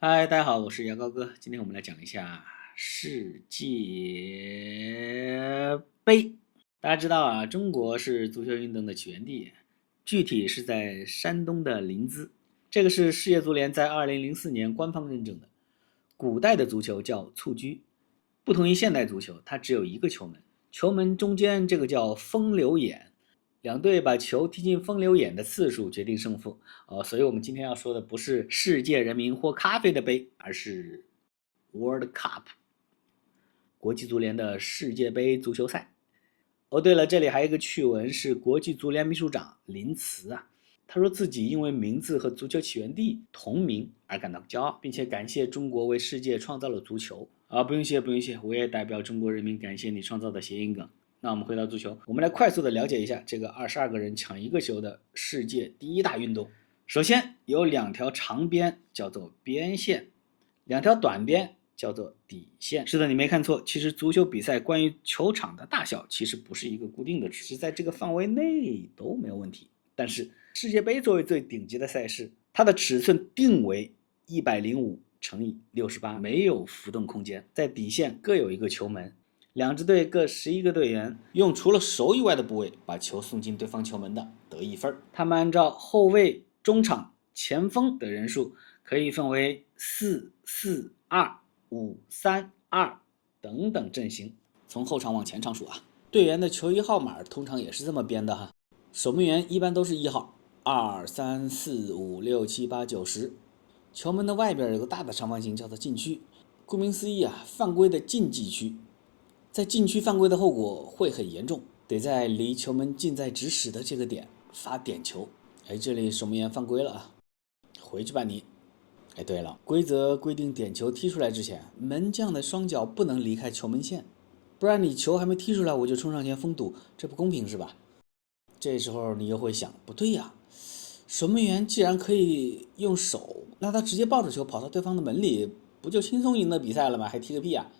嗨，大家好，我是牙膏哥。今天我们来讲一下世界杯。大家知道啊，中国是足球运动的起源地，具体是在山东的临淄。这个是世界足联在2004年官方认证的。古代的足球叫蹴鞠，不同于现代足球，它只有一个球门，球门中间这个叫风流眼，两队把球踢进风流眼的次数决定胜负。所以我们今天要说的不是世界人民喝咖啡的杯，而是 World Cup 国际足联的世界杯足球赛。对了，这里还有一个趣闻是国际足联秘书长林茨啊，他说自己因为名字和足球起源地同名而感到骄傲，并且感谢中国为世界创造了足球。不用谢，不用谢，我也代表中国人民感谢你创造的谐音梗。那我们回到足球，我们来快速的了解一下这个22个人抢一个球的世界第一大运动。首先有两条长边叫做边线，两条短边叫做底线。是的，你没看错，其实足球比赛关于球场的大小其实不是一个固定的值，是在这个范围内都没有问题。但是世界杯作为最顶级的赛事，它的尺寸定为105×68，没有浮动空间。在底线各有一个球门，两支队各11个队员用除了手以外的部位把球送进对方球门的得1分。他们按照后卫、中场、前锋的人数可以分为4-4-2、5-3-2等等阵型，从后场往前场数啊。队员的球衣号码通常也是这么编的哈，守门员一般都是1号，2、3、4、5、6、7、8、9、10。球门的外边有个大的长方形叫做禁区，顾名思义啊，犯规的禁忌区。在禁区犯规的后果会很严重，得在离球门近在咫尺的这个点罚点球。这里守门员犯规了啊，回去办理。对了，规则规定点球踢出来之前，门将的双脚不能离开球门线，不然你球还没踢出来我就冲上前封堵，这不公平是吧？这时候你又会想，不对呀，守门员既然可以用手，那他直接抱着球跑到对方的门里，不就轻松赢了比赛了吗？还踢个屁啊！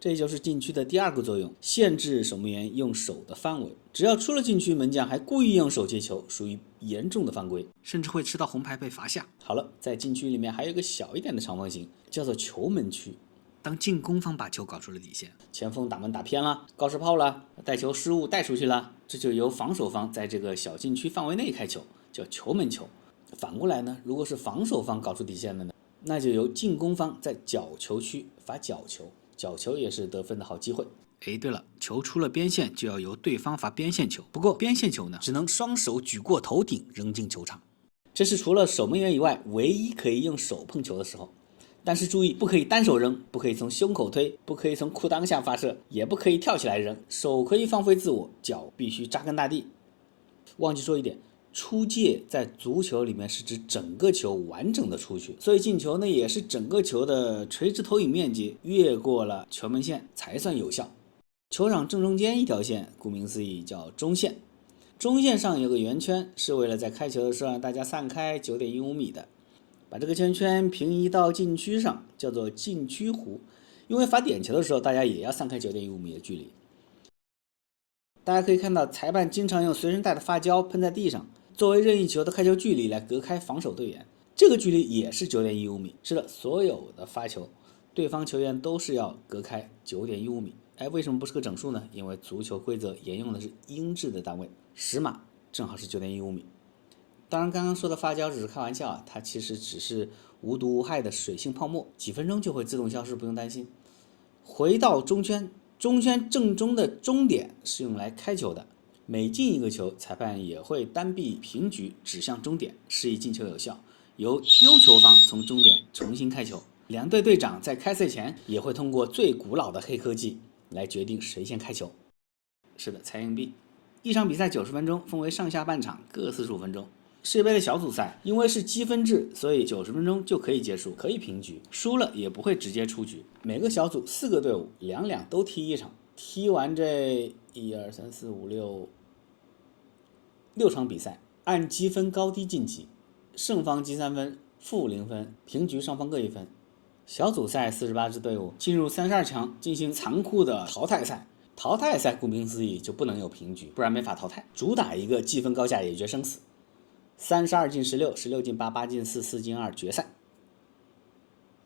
这就是禁区的第二个作用，限制守门员用手的范围。只要出了禁区，门将还故意用手接球，属于严重的犯规，甚至会吃到红牌被罚下。好了，在禁区里面还有一个小一点的长方形，叫做球门区。当进攻方把球搞出了底线，前锋打门打偏了，高射炮了，带球失误带出去了，这就由防守方在这个小禁区范围内开球，叫球门球。反过来呢，如果是防守方搞出底线的呢，那就由进攻方在角球区罚角球，角球也是得分的好机会。对了，球出了边线就要由对方罚边线球，不过边线球呢，只能双手举过头顶扔进球场。这是除了守门员以外唯一可以用手碰球的时候。但是注意，不可以单手扔，不可以从胸口推，不可以从裤裆下发射，也不可以跳起来扔，手可以放飞自我，脚必须扎根大地。忘记说一点，出界在足球里面是指整个球完整的出去，所以进球呢也是整个球的垂直投影面积越过了球门线才算有效。球场正中间一条线，顾名思义叫中线，中线上有个圆圈，是为了在开球的时候让大家散开9.15米的。把这个圈圈平移到禁区上，叫做禁区弧。因为罚点球的时候，大家也要散开9.15米的距离。大家可以看到，裁判经常用随身带的发胶喷在地上，作为任意球的开球距离来隔开防守队员。这个距离也是9.15米。是的，所有的发球，对方球员都是要隔开9.15米。为什么不是个整数呢？因为足球规则沿用的是英制的单位，10码正好是9.15米。当然，刚刚说的发胶只是开玩笑啊，它其实只是无毒无害的水性泡沫，几分钟就会自动消失，不用担心。回到中圈，中圈正中的终点是用来开球的，每进一个球，裁判也会单臂平举指向终点，示意进球有效，由丢球方从终点重新开球。两队队长在开赛前也会通过最古老的黑科技来决定谁先开球。是的，猜硬币。一场比赛90分钟，分为上下半场各45分钟。世界杯的小组赛因为是积分制，所以90分钟就可以结束，可以平局，输了也不会直接出局。每个小组4个队伍2-2都踢一场，踢完这1、2、3、4、5、6场比赛，按积分高低晋级，胜方积3分，负0分，平局双方各1分。小组赛48支队伍进入32强进行残酷的淘汰赛。淘汰赛顾名思义就不能有平局，不然没法淘汰，主打一个积分高下也决生死。32进16，16进8，8进4，4进2决赛。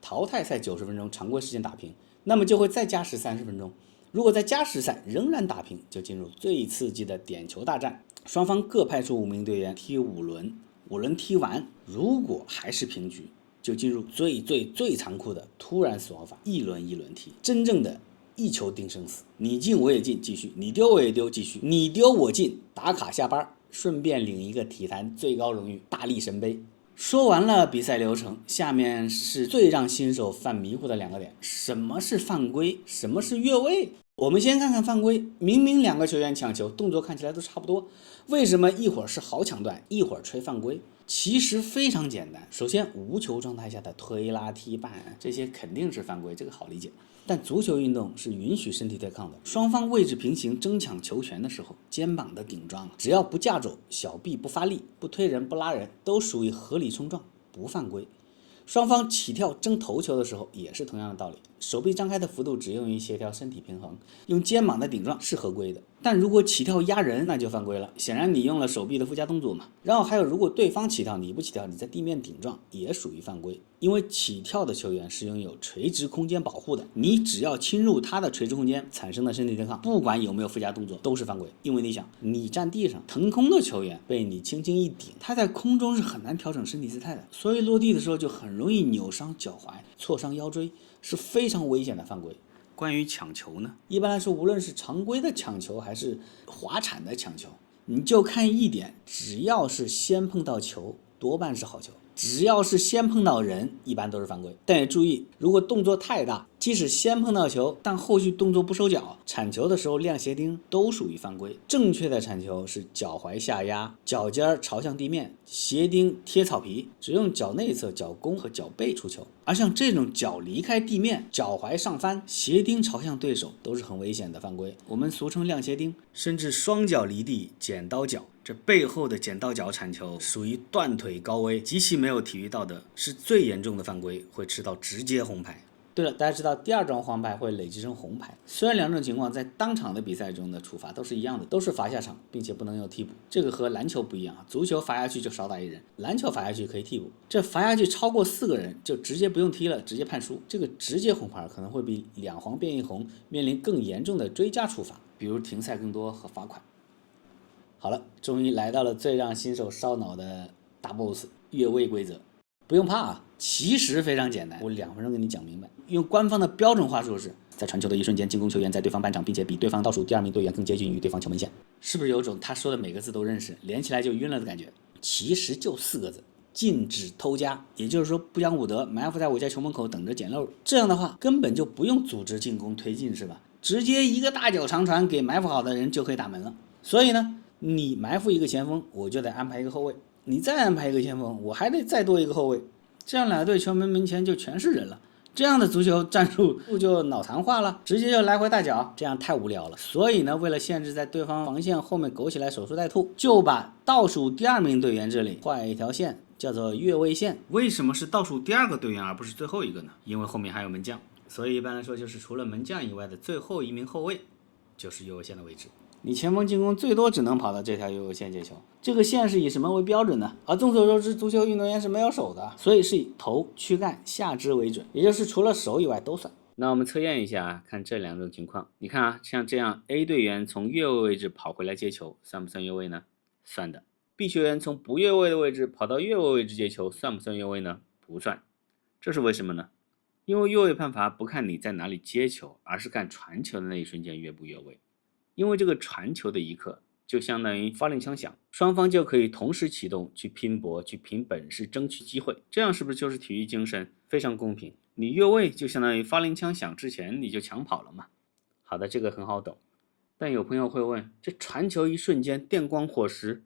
淘汰赛90分钟常规时间打平，那么就会再加时30分钟。如果在加时赛仍然打平，就进入最刺激的点球大战。双方各派出5名队员踢5轮，5轮踢完，如果还是平局，就进入最残酷的突然死亡法，一轮一轮踢，真正的一球定生死，你进我也进，继续；你丢我也丢，继续；你丢我进，打卡下班，顺便领一个体坛最高荣誉大力神杯。说完了比赛流程，下面是最让新手犯迷糊的2个点：什么是犯规，什么是越位？我们先看看犯规，明明2个球员抢球，动作看起来都差不多，为什么一会儿是好抢断，一会儿吹犯规？其实非常简单，首先无球状态下的推拉踢绊，这些肯定是犯规，这个好理解。但足球运动是允许身体对抗的，双方位置平行争抢球权的时候，肩膀的顶撞，只要不架肘，小臂不发力，不推人不拉人，都属于合理冲撞，不犯规。双方起跳争头球的时候也是同样的道理，手臂张开的幅度只用于协调身体平衡，用肩膀的顶撞是合规的。但如果起跳压人，那就犯规了，显然你用了手臂的附加动作嘛。然后还有，如果对方起跳你不起跳，你在地面顶撞也属于犯规，因为起跳的球员是拥有垂直空间保护的，你只要侵入他的垂直空间产生的身体对抗，不管有没有附加动作都是犯规。因为你想，你站地上，腾空的球员被你轻轻一顶，他在空中是很难调整身体姿态的，所以落地的时候就很容易扭伤脚踝，挫伤腰椎，是非常危险的犯规。关于抢球呢，一般来说，无论是常规的抢球还是滑铲的抢球，你就看一点，只要是先碰到球，多半是好球；只要是先碰到人，一般都是犯规。但也注意，如果动作太大，即使先碰到球，但后续动作不收脚，铲球的时候亮鞋钉，都属于犯规。正确的铲球是脚踝下压，脚尖朝向地面，鞋钉贴草皮，只用脚内侧、脚弓和脚背出球。而像这种脚离开地面，脚踝上翻，鞋钉朝向对手，都是很危险的犯规。我们俗称亮鞋钉，甚至双脚离地、剪刀脚。这背后的剪刀脚铲球属于断腿高危，极其没有体育道德，是最严重的犯规，会吃到直接红牌。对了，大家知道第2张黄牌会累积成红牌，虽然2种情况在当场的比赛中的处罚都是一样的，都是罚下场，并且不能有替补。这个和篮球不一样，足球罚下去就少打1人，篮球罚下去可以替补。这罚下去超过4个人就直接不用踢了，直接判输。这个直接红牌可能会比2黄变1红面临更严重的追加处罚，比如停赛更多和罚款。好了，终于来到了最让新手烧脑的大 boss 越位规则。不用怕啊，其实非常简单，我2分钟给你讲明白。用官方的标准话说是，在传球的一瞬间，进攻球员在对方半场，并且比对方倒数第2名队员更接近于对方球门线。是不是有种他说的每个字都认识，连起来就晕了的感觉？其实就4个字：禁止偷家。也就是说，不讲武德，埋伏在我家球门口等着捡漏。这样的话，根本就不用组织进攻推进，是吧？直接一个大脚长传给埋伏好的人就可以打门了。所以呢，你埋伏一个前锋，我就得安排一个后卫；你再安排一个前锋，我还得再多一个后卫。这样2队球门门前就全是人了。这样的足球战术就脑残化了，直接就来回大脚，这样太无聊了。所以呢，为了限制在对方防线后面苟起来守株待兔，就把倒数第2名队员这里画一条线，叫做越位线。为什么是倒数第2个队员而不是最后一个呢？因为后面还有门将，所以一般来说就是除了门将以外的最后1名后卫就是越位线的位置。你前锋进攻最多只能跑到这条越位线接球，这个线是以什么为标准呢？而众所周知，足球运动员是没有手的，所以是以头、躯干、下肢为准，也就是除了手以外都算。那我们测验一下，看这2种情况。你看啊，像这样 A 队员从越位位置跑回来接球，算不算越位呢？算的。B 球员从不越位的位置跑到越位位置接球，算不算越位呢？不算。这是为什么呢？因为越位判罚不看你在哪里接球，而是看传球的那一瞬间越不越位。因为这个传球的一刻就相当于发令枪响，双方就可以同时启动去拼搏，去凭本事争取机会，这样是不是就是体育精神非常公平？你越位就相当于发令枪响之前你就抢跑了嘛。好的，这个很好懂。但有朋友会问，这传球一瞬间电光火石，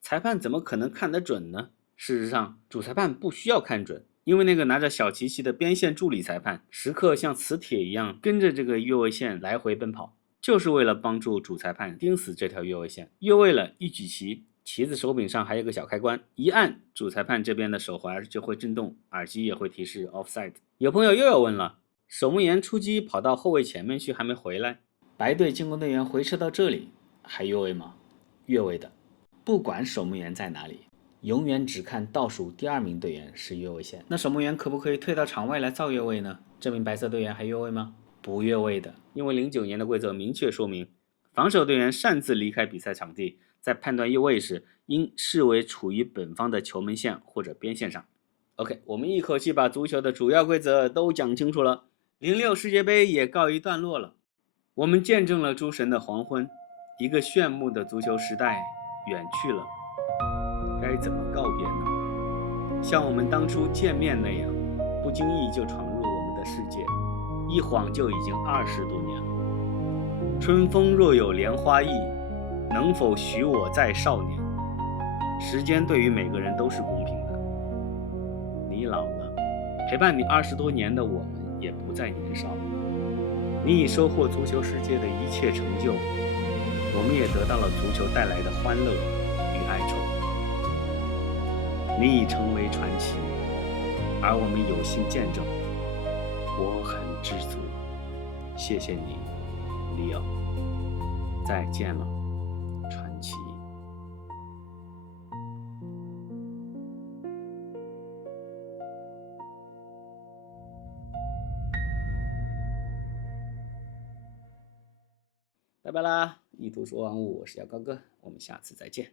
裁判怎么可能看得准呢？事实上，主裁判不需要看准，因为那个拿着小旗旗的边线助理裁判时刻像磁铁一样跟着这个越位线来回奔跑，就是为了帮助主裁判盯死这条越位线。越位了，一举旗，旗子手柄上还有个小开关，一按，主裁判这边的手环就会震动，耳机也会提示 offside。有朋友又要问了，守门员出击跑到后卫前面去还没回来，白队进攻队员回撤到这里，还越位吗？越位的，不管守门员在哪里，永远只看倒数第2名队员是越位线。那守门员可不可以退到场外来造越位呢？这名白色队员还越位吗？不越位的，因为09年的规则明确说明，防守队员擅自离开比赛场地，在判断越位时，应视为处于本方的球门线或者边线上。OK， 我们一口气把足球的主要规则都讲清楚了。06世界杯也告一段落了，我们见证了诸神的黄昏，一个炫目的足球时代远去了。该怎么告别呢？像我们当初见面那样，不经意就闯入我们的世界，一晃就已经20多年了。春风若有莲花意，能否许我再少年？时间对于每个人都是公平的。你老了，陪伴你20多年的我们也不再年少。你已收获足球世界的一切成就，我们也得到了足球带来的欢乐与哀愁。你已成为传奇，而我们有幸见证，我很知足。谢谢你，利奥，再见了，传奇。拜拜啦！一图说万物，我是姚高哥，我们下次再见。